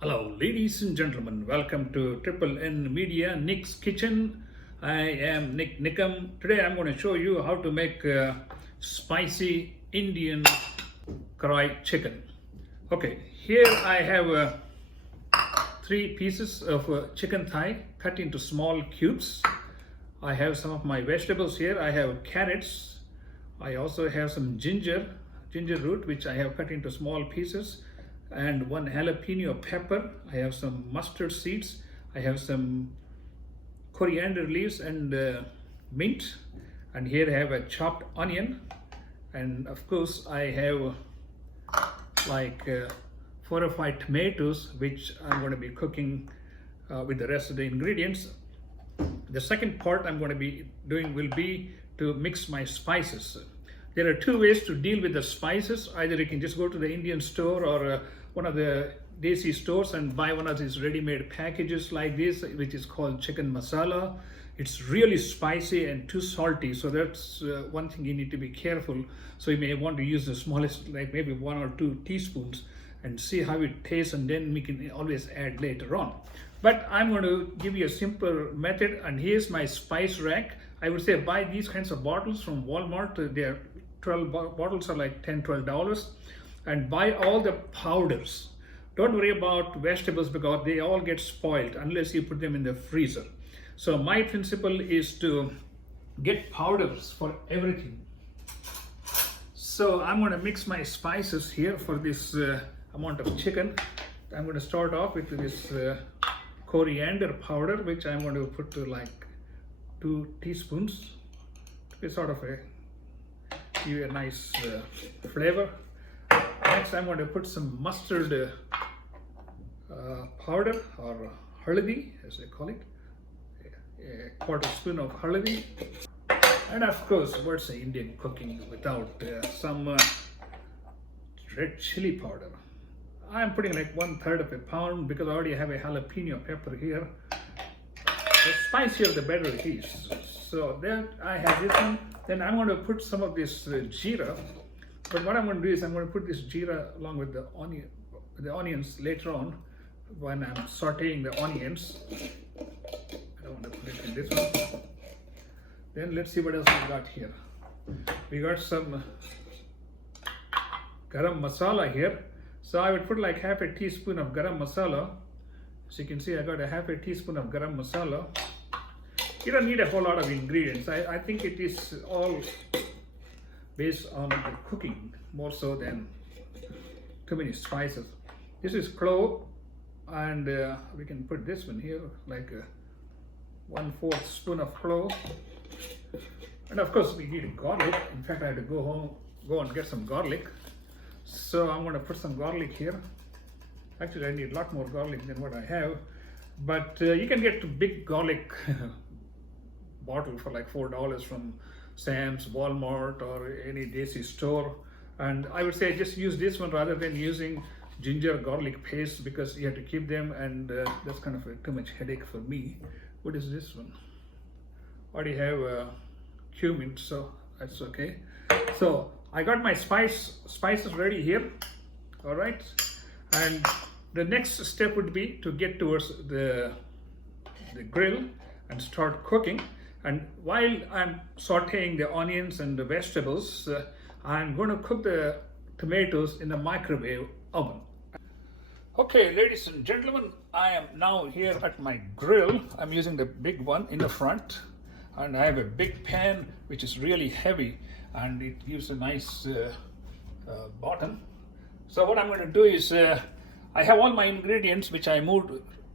Hello, ladies and gentlemen. Welcome to Triple N Media, Nik's Kitchen. I am Nik Nikam. Today I'm going to show you how to make spicy Indian Karhai chicken. Okay, here I have 3 pieces of chicken thigh cut into small cubes. I have some of my vegetables here. I have carrots. I also have some ginger root, which I have cut into small pieces, and 1 jalapeno pepper. I have some mustard seeds. I have some coriander leaves and mint. And here I have a chopped onion. And of course I have like 4 or 5 tomatoes, which I'm going to be cooking with the rest of the ingredients. The second part I'm going to be doing will be to mix my spices. There are 2 ways to deal with the spices. Either you can just go to the Indian store or one of the desi stores and buy one of these ready-made packages like this, which is called chicken masala. It's really spicy and too salty, so that's one thing you need to be careful. So you may want to use the smallest, like maybe 1 or 2 teaspoons, and see how it tastes, and then we can always add later on. But I'm going to give you a simple method, and here's my spice rack. I would say buy these kinds of bottles from Walmart. They're 12 bottles are like $10-12, and buy all the powders. Don't worry about vegetables because they all get spoiled unless you put them in the freezer. So my principle is to get powders for everything. So I'm going to mix my spices here for this amount of chicken. I'm going to start off with this coriander powder, which I'm going to put to like 2 teaspoons to be sort of give you a nice flavor. Next I'm going to put some mustard powder, or haldi as they call it, a 1/4 spoon of haldi. And of course, what's the Indian cooking without some red chili powder. I'm putting like 1/3 of a pound because I already have a jalapeno pepper here. The spicier the better it is. So then I have this one. Then I'm going to put some of this jeera. But what I'm going to do is I'm going to put this jeera along with the onions later on when I'm sauteing the onions. I don't want to put it in this one. Then let's see what else we got here. We got some garam masala here. So I would put like 1/2 teaspoon of garam masala. So you can see I got a 1/2 teaspoon of garam masala. You don't need a whole lot of ingredients. I think it is all based on the cooking more so than too many spices. This is clove, and we can put this one here like 1/4 spoon of clove. And of course we need garlic. In fact, I had to go and get some garlic. So I'm going to put some garlic here. Actually, I need a lot more garlic than what I have, but you can get a big garlic bottle for like $4 from Sam's, Walmart, or any desi store. And I would say just use this one rather than using ginger garlic paste, because you have to keep them, and that's kind of too much headache for me. What is this one? Already have cumin, so that's okay. So I got my spices ready here. All right, and the next step would be to get towards the grill and start cooking. And while I'm sauteing the onions and the vegetables, I'm going to cook the tomatoes in the microwave oven. Okay, ladies and gentlemen, I am now here at my grill. I'm using the big one in the front, and I have a big pan which is really heavy, and it gives a nice bottom. So what I'm going to do is I have all my ingredients which I moved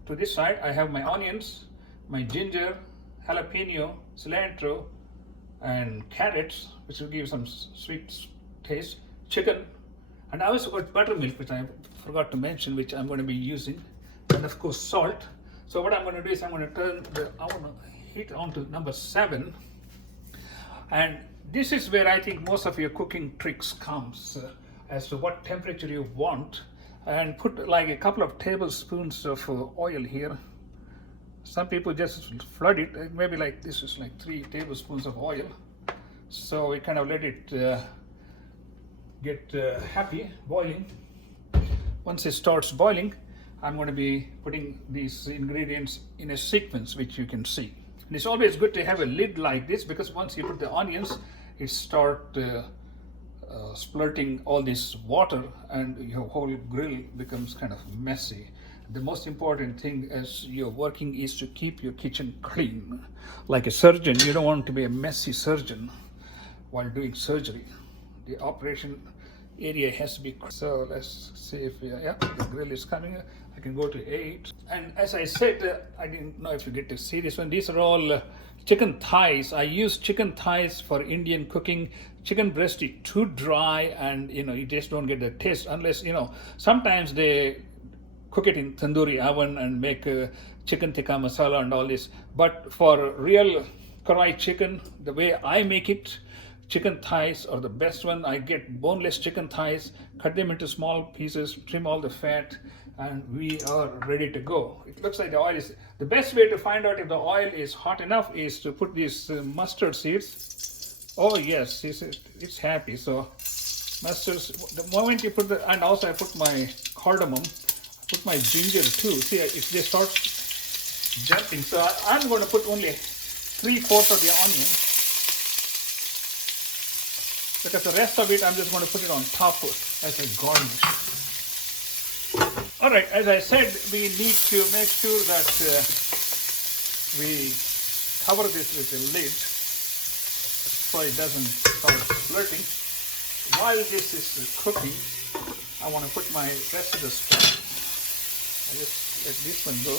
to this side. I have my onions, my ginger, jalapeno, cilantro, and carrots, which will give some sweet taste, chicken, and I also got buttermilk, which I forgot to mention, which I'm going to be using, and of course salt. So what I'm going to do is I'm going to turn the oven heat on to number 7, and this is where I think most of your cooking tricks comes as to what temperature you want, and put like a couple of tablespoons of oil here. Some people just flood it, maybe like this is like 3 tablespoons of oil. So we kind of let it get happy, boiling. Once it starts boiling, I'm going to be putting these ingredients in a sequence, which you can see. And it's always good to have a lid like this, because once you put the onions, it starts splurting all this water and your whole grill becomes kind of messy. The most important thing as you're working is to keep your kitchen clean. Like a surgeon, you don't want to be a messy surgeon while doing surgery. The operation area has to be. So let's see if yeah, the grill is coming. I can go to 8. And as I said, I didn't know if you get to see this one. These are all chicken thighs. I use chicken thighs for Indian cooking. Chicken breast is too dry, and you just don't get the taste unless sometimes they cook it in tandoori oven and make chicken tikka masala and all this. But for real Karhai chicken, the way I make it, chicken thighs are the best one. I get boneless chicken thighs, cut them into small pieces, trim all the fat, and we are ready to go. It looks like the oil is. The best way to find out if the oil is hot enough is to put these mustard seeds. Oh yes, it's happy. So mustard, the moment you put and also I put my cardamom, I put my ginger too. See, if they start jumping, so I'm going to put only 3/4 of the onion, because the rest of it I'm just going to put it on top as a garnish. All right, as I said, we need to make sure that we cover this with a lid so it doesn't start splurting. While this is cooking, I want to put my rest of the stuff. I just let this one go.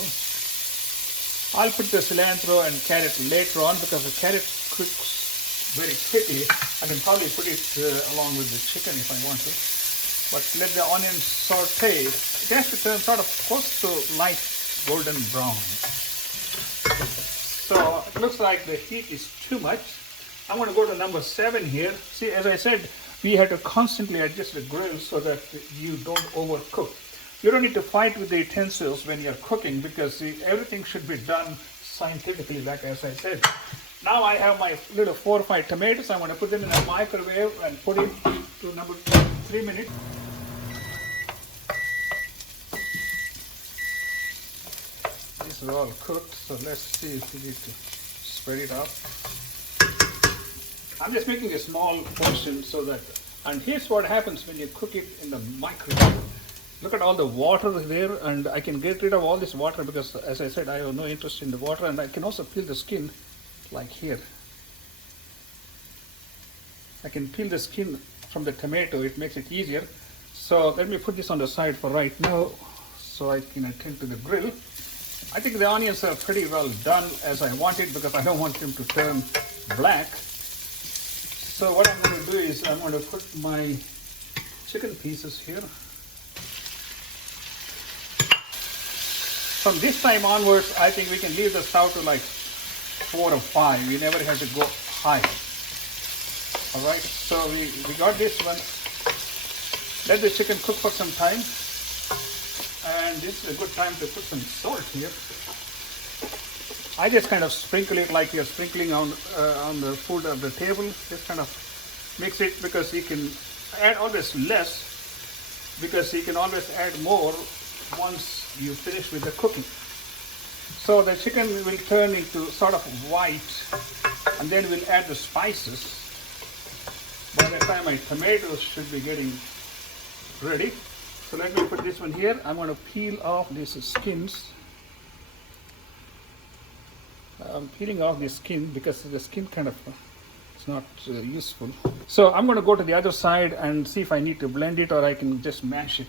I'll put the cilantro and carrot later on, because the carrot cooks very quickly. I can probably put it along with the chicken if I want to. But let the onions saute. It has to turn sort of close to light golden brown. So it looks like the heat is too much. I'm going to go to number 7 here. See, as I said, we have to constantly adjust the grill so that you don't overcook. You don't need to fight with the utensils when you're cooking, because everything should be done scientifically, like as I said. Now I have my little 4 or 5 tomatoes. I'm going to put them in a microwave and put it to number 3 minutes. These are all cooked, so let's see if we need to spread it out. I'm just making a small portion so that, and here's what happens when you cook it in the microwave. Look at all the water there, and I can get rid of all this water because, as I said, I have no interest in the water, and I can also peel the skin like here. I can peel the skin from the tomato, it makes it easier. So let me put this on the side for right now so I can attend to the grill. I think the onions are pretty well done as I want it, because I don't want them to turn black. So what I'm going to do is I'm going to put my chicken pieces here. From this time onwards, I think we can leave the stove to like 4 or 5. We never have to go high. All right, so we got this one. Let the chicken cook for some time. And this is a good time to put some salt here. I just kind of sprinkle it like you're sprinkling on the food at the table. Just kind of mix it, because you can add always less, because you can always add more once you finish with the cooking. So the chicken will turn into sort of white, and then we'll add the spices. By the time my tomatoes should be getting ready. So let me put this one here. I'm going to peel off these skins. I'm peeling off the skin because the skin kind of it's not useful. So I'm going to go to the other side and see if I need to blend it or I can just mash it.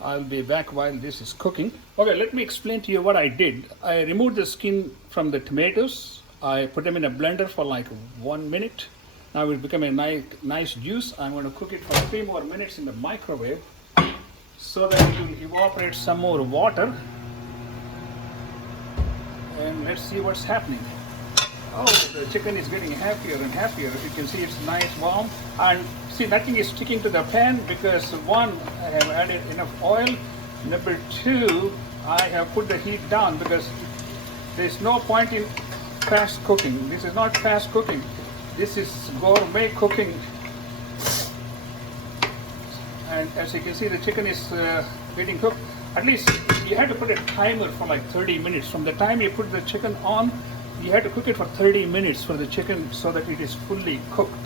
I'll be back while this is cooking. Okay, let me explain to you what I did. I removed the skin from the tomatoes. I put them in a blender for like 1 minute. Now it will become a nice juice. I'm going to cook it for 3 more minutes in the microwave so that it will evaporate some more water. And let's see what's happening. Oh, the chicken is getting happier and happier. You can see it's nice, warm. And see, nothing is sticking to the pan because 1, I have added enough oil. Number 2, I have put the heat down because there's no point in fast cooking. This is not fast cooking. This is gourmet cooking. And And as you can see, the chicken is getting cooked. At least you had to put a timer for like 30 minutes. From the time you put the chicken on, you had to cook it for 30 minutes for the chicken so that it is fully cooked.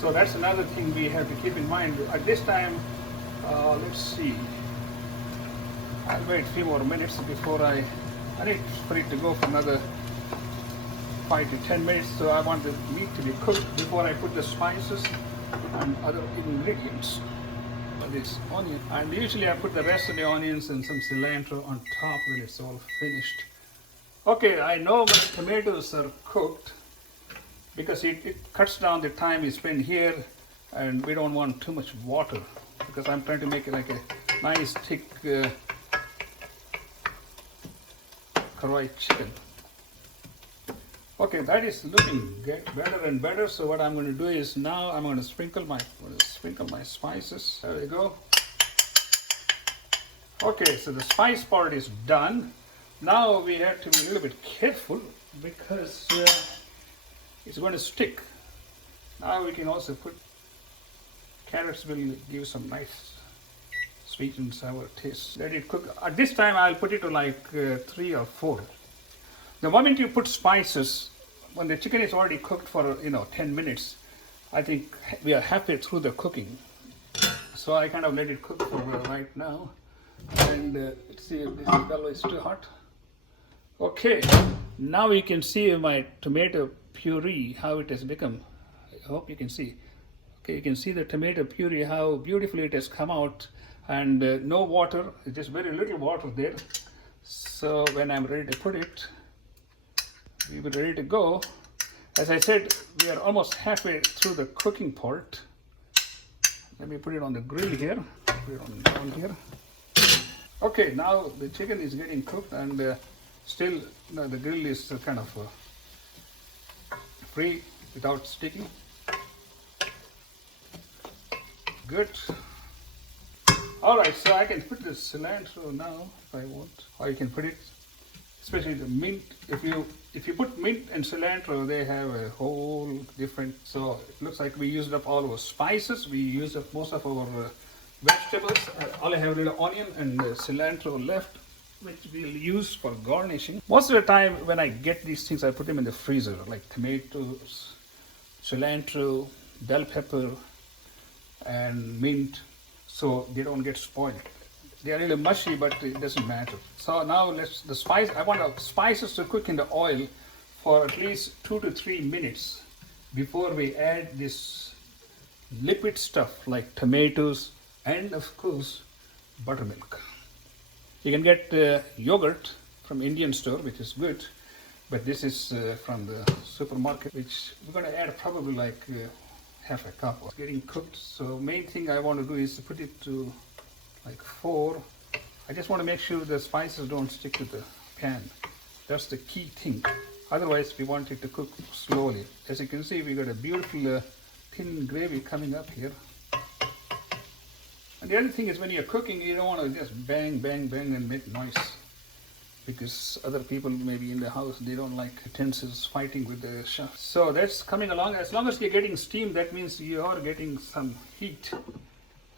So that's another thing we have to keep in mind. At this time, let's see. I'll wait a few more minutes before I need for it to go for another 5 to 10 minutes. So I want the meat to be cooked before I put the spices and other ingredients. This onion, and usually I put the rest of the onions and some cilantro on top when it's all finished. Okay, I know my tomatoes are cooked because it cuts down the time we spend here, and we don't want too much water because I'm trying to make it like a nice thick Karhai chicken. Okay, that is looking better and better. So what I'm going to do is now I'm going to sprinkle my spices. There we go. Okay, so the spice part is done. Now we have to be a little bit careful because it's going to stick. Now we can also put carrots. Will give some nice sweet and sour taste. Let it cook. At this time I'll put it to like 3 or 4. The moment you put spices, when the chicken is already cooked for 10 minutes, I think we are halfway through the cooking. So I kind of let it cook for right now. And let's see if this bellow is too hot. Okay, now you can see my tomato puree, how it has become. I hope you can see. Okay, you can see the tomato puree, how beautifully it has come out. And no water, just very little water there. So when I'm ready to put it, we were ready to go. As I said, we are almost halfway through the cooking part. Let me put it on the grill here. Put it on down here. Okay, now the chicken is getting cooked, and still the grill is kind of free without sticking. Good. All right, so I can put the cilantro now if I want, or you can put it, especially the mint. If you put mint and cilantro, they have a whole different. So it looks like we used up all our spices. We used up most of our vegetables. All I have a little onion and cilantro left, which we'll use for garnishing. Most of the time when I get these things, I put them in the freezer, like tomatoes, cilantro, bell pepper, and mint, so they don't get spoiled. They are a little mushy, but it doesn't matter. So now I want the spices to cook in the oil for at least 2 to 3 minutes before we add this liquid stuff like tomatoes and of course buttermilk. You can get yogurt from Indian store, which is good, but this is from the supermarket, which we're going to add probably like half a cup. It's getting cooked, so main thing I want to do is to put it to like 4. I just want to make sure the spices don't stick to the pan. That's the key thing. Otherwise, we want it to cook slowly. As you can see, we got a beautiful thin gravy coming up here. And the other thing is, when you're cooking, you don't want to just bang, bang, bang and make noise, because other people maybe in the house, they don't like utensils fighting with the chef. So that's coming along. As long as you're getting steam, that means you are getting some heat.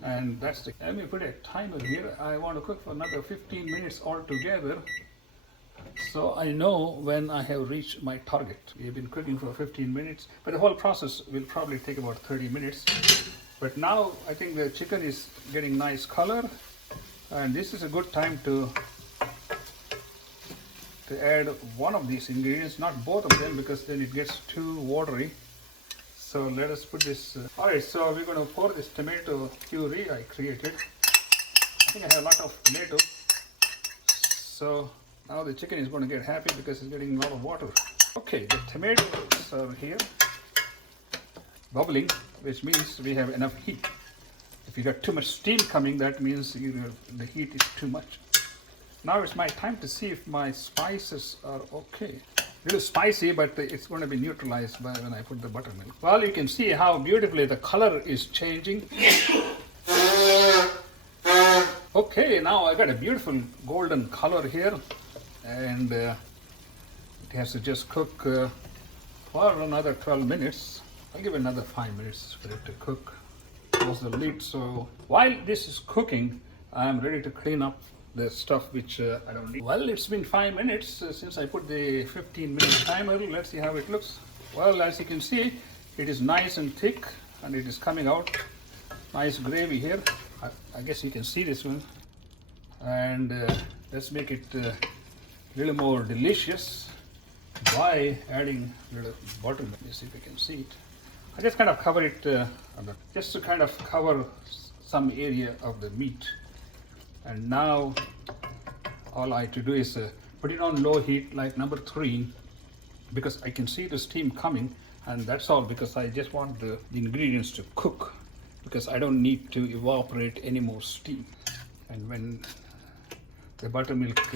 And that's the. Let me put a timer here. I want to cook for another 15 minutes altogether, so I know when I have reached my target. We've been cooking for 15 minutes, but the whole process will probably take about 30 minutes. But now I think the chicken is getting nice color, and this is a good time to add one of these ingredients, not both of them, because then it gets too watery. So let us put this. Alright, so we're going to pour this tomato puree I created. I think I have a lot of tomato. So now the chicken is going to get happy because it's getting a lot of water. Okay, the tomatoes are here, bubbling, which means we have enough heat. If you got too much steam coming, that means the heat is too much. Now it's my time to see if my spices are okay. A little spicy, but it's going to be neutralized by when I put the buttermilk. Well, you can see how beautifully the color is changing. Okay, now I got a beautiful golden color here, and it has to just cook for another 12 minutes. I'll give it another 5 minutes for it to cook. close the lid. So while this is cooking, I'm ready to clean up the stuff which I don't need. Well, it's been 5 minutes since I put the 15-minute timer. Let's see how it looks. Well, as you can see, it is nice and thick and it is coming out. Nice gravy here. I guess you can see this one. And let's make it a little more delicious by adding a little butter. Let me see if you can see it. I just kind of cover it just to kind of cover some area of the meat. And now all I have to do is put it on low heat like number 3, because I can see the steam coming, and that's all, because I just want the ingredients to cook, because I don't need to evaporate any more steam. And when the buttermilk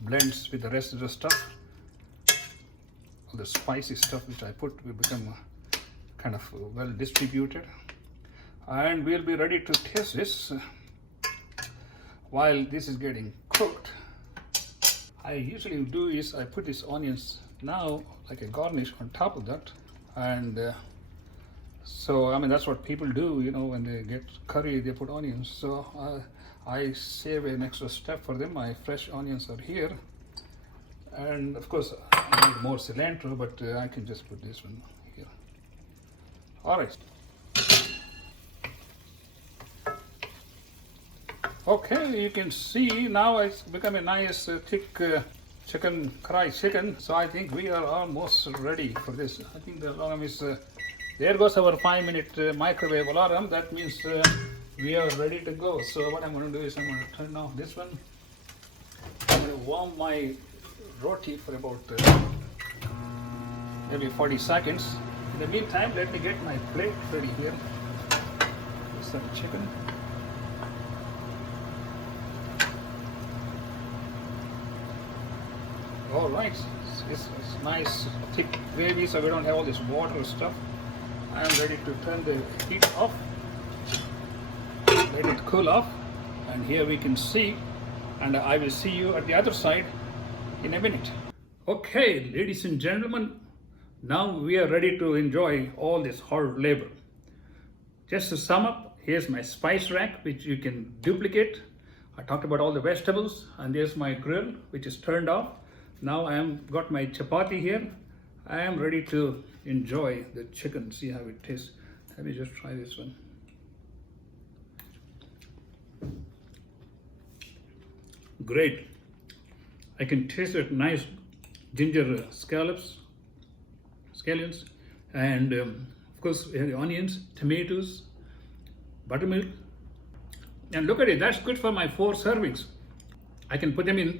blends with the rest of the stuff, all the spicy stuff which I put will become kind of well distributed, and we'll be ready to taste this. While this is getting cooked, I usually do is I put these onions now like a garnish on top of that. And so I mean, that's what people do, you know, when they get curry they put onions. So I save an extra step for them. My fresh onions are here, and of course I need more cilantro, but I can just put this one here. All right. Okay, you can see now it's become a nice thick chicken, Karhai chicken. So I think we are almost ready for this. I think the alarm is, there goes our 5-minute microwave alarm. That means we are ready to go. So what I'm going to do is I'm going to turn off this one. I'm going to warm my roti for about maybe 40 seconds. In the meantime, let me get my plate ready here. Some chicken. All right, it's nice thick gravy, so we don't have all this water stuff. I am ready to turn the heat off, let it cool off, and here we can see, and I will see you at the other side in a minute. Okay, ladies and gentlemen, now we are ready to enjoy all this hard labor. Just to sum up, here's my spice rack, which you can duplicate. I talked about all the vegetables, and there's my grill, which is turned off. Now I am got my chapati here. I am ready to enjoy the chicken, see how it tastes. Let me just try this one. Great. I can taste that nice ginger scallions, and of course we have the onions, tomatoes, buttermilk. And look at it, that's good for my 4 servings. I can put them in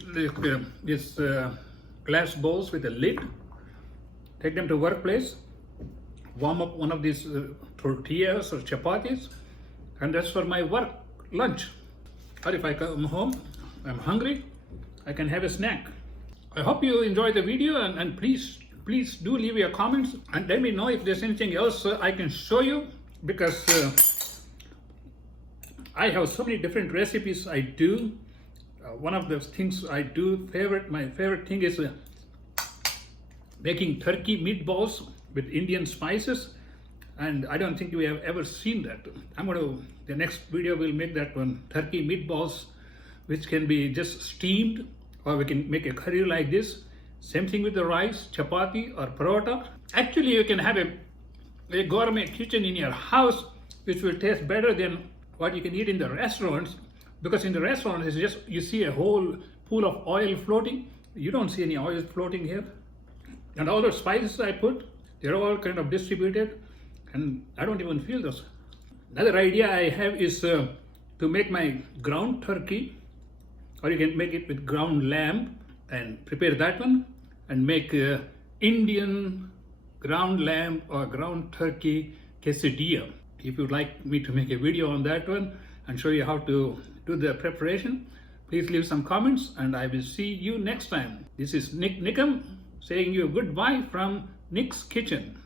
this glass bowls with a lid, take them to workplace, warm up one of these tortillas or chapatis, and that's for my work lunch. Or if I come home, I'm hungry, I can have a snack. I hope you enjoyed the video, and please do leave your comments and let me know if there's anything else I can show you, because I have so many different recipes I do. One of the things I do, my favorite thing is making turkey meatballs with Indian spices, and I don't think we have ever seen that. The next video will make that one, turkey meatballs, which can be just steamed, or we can make a curry like this. Same thing with the rice, chapati or parota. Actually, you can have a gourmet kitchen in your house, which will taste better than what you can eat in the restaurants. Because in the restaurant, it's just, you see a whole pool of oil floating. You don't see any oil floating here. And all the spices I put, they're all kind of distributed, and I don't even feel those. Another idea I have is to make my ground turkey, or you can make it with ground lamb, and prepare that one, and make Indian ground lamb or ground turkey quesadilla. If you'd like me to make a video on that one and show you how to do the preparation, please leave some comments, and I will see you next time. This is Nik Nikam saying you goodbye from Nik's Kitchen.